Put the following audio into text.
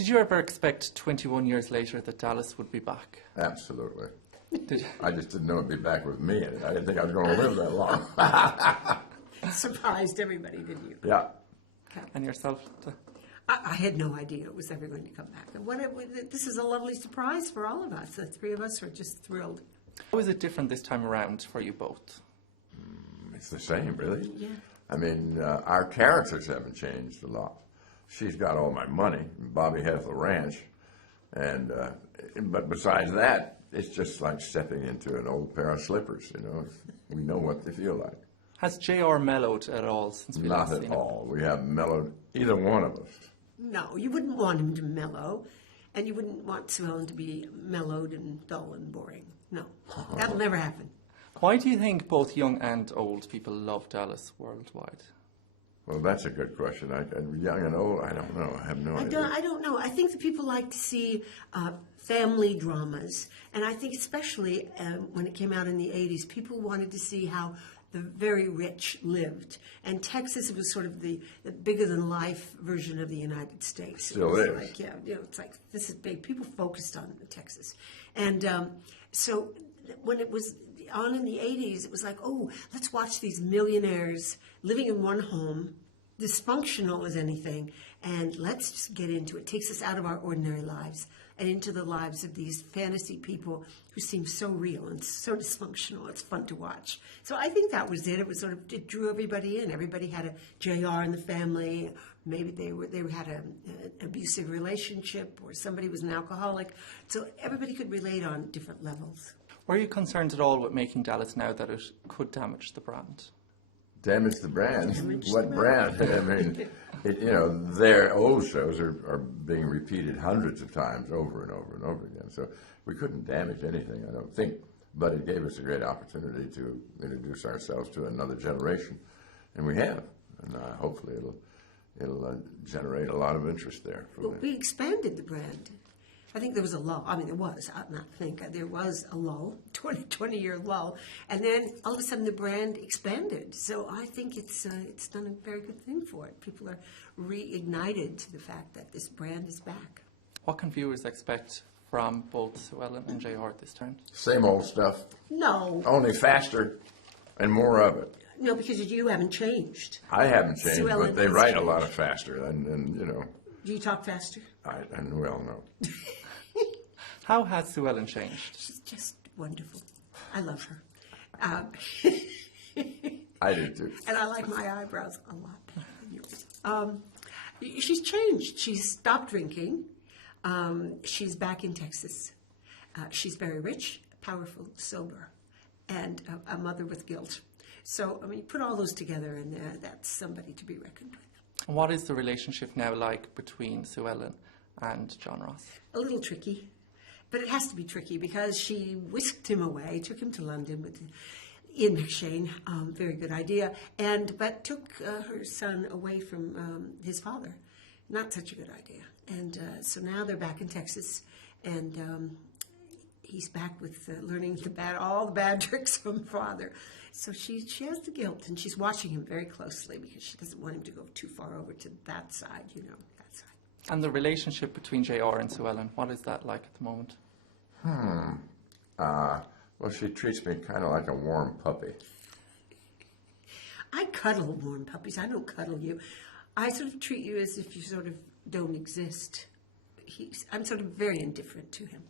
Did you ever expect 21 years later that Dallas would be back? Absolutely. Did, I just didn't know it'd be back with me. I didn't think I was going to live that long. Surprised everybody, didn't you? Yeah. and yourself? I had no idea it was ever going to come back. And this is a lovely surprise for all of us. The three of us are just thrilled. How is it different this time around for you both? It's the same, really. Yeah. I mean, our characters haven't changed a lot. She's got all my money, and Bobby has the ranch, and but besides that, it's just like stepping into an old pair of slippers. You know, we know what they feel like. Has JR mellowed at all since we last Not seen at all. We haven't mellowed, either one of us. No, you wouldn't want him to mellow, and you wouldn't want Sue Ellen to be mellowed and dull and boring. No, that'll never happen. Why do you think both young and old people love Dallas worldwide? Well, that's a good question. Young and old, I don't know. I have no idea. I don't know. I think that people like to see family dramas, and I think especially when it came out in the 80s, people wanted to see how the very rich lived. And Texas was sort of the bigger-than-life version of the United States. Still is. Like, yeah, you know, it's like, this is big. People focused on Texas. And so when it was on in the 80s, it was like, oh, let's watch these millionaires living in one home, dysfunctional as anything, and let's just get into it. It takes us out of our ordinary lives and into the lives of these fantasy people who seem so real and so dysfunctional. It's fun to watch. So I think that was it. It was sort of, it drew everybody in. Everybody had a JR in the family. Maybe they had an abusive relationship, or somebody was an alcoholic. So everybody could relate on different levels. Were you concerned at all with making Dallas now that it could damage the brand? Damage the brand? What the brand? I mean, their old shows are being repeated hundreds of times over and over and over again. So we couldn't damage anything, I don't think. But it gave us a great opportunity to introduce ourselves to another generation, and we have. And hopefully it'll generate a lot of interest there. Well, we expanded the brand. I think there was a lull. I mean, there was. There was a lull, 20-year lull, and then all of a sudden the brand expanded. So I think it's done a very good thing for it. People are reignited to the fact that this brand is back. What can viewers expect from both Sue Ellen and JR this time? Same old stuff. No. Only faster and more of it. No, because you haven't changed. I haven't changed, Sue Ellen but they has write changed. a lot faster, and you know. Do you talk faster? Well, no. How has Sue Ellen changed? She's just wonderful. I love her. I do too. And I like my eyebrows a lot. She's changed. She's stopped drinking. She's back in Texas. She's very rich, powerful, sober, and a mother with guilt. So, I mean, put all those together, and that's somebody to be reckoned with. What is the relationship now like between Sue Ellen and John Ross? A little tricky, but it has to be tricky because she whisked him away, took him to London with Ian McShane, very good idea, but took her son away from his father. Not such a good idea. And so now they're back in Texas, and he's back with learning all the bad tricks from father. So she has the guilt, and she's watching him very closely because she doesn't want him to go too far over to that side, that side. And the relationship between JR and Sue Ellen, what is that like at the moment? Well, she treats me kind of like a warm puppy. I cuddle warm puppies. I don't cuddle you. I sort of treat you as if you sort of don't exist. I'm sort of very indifferent to him.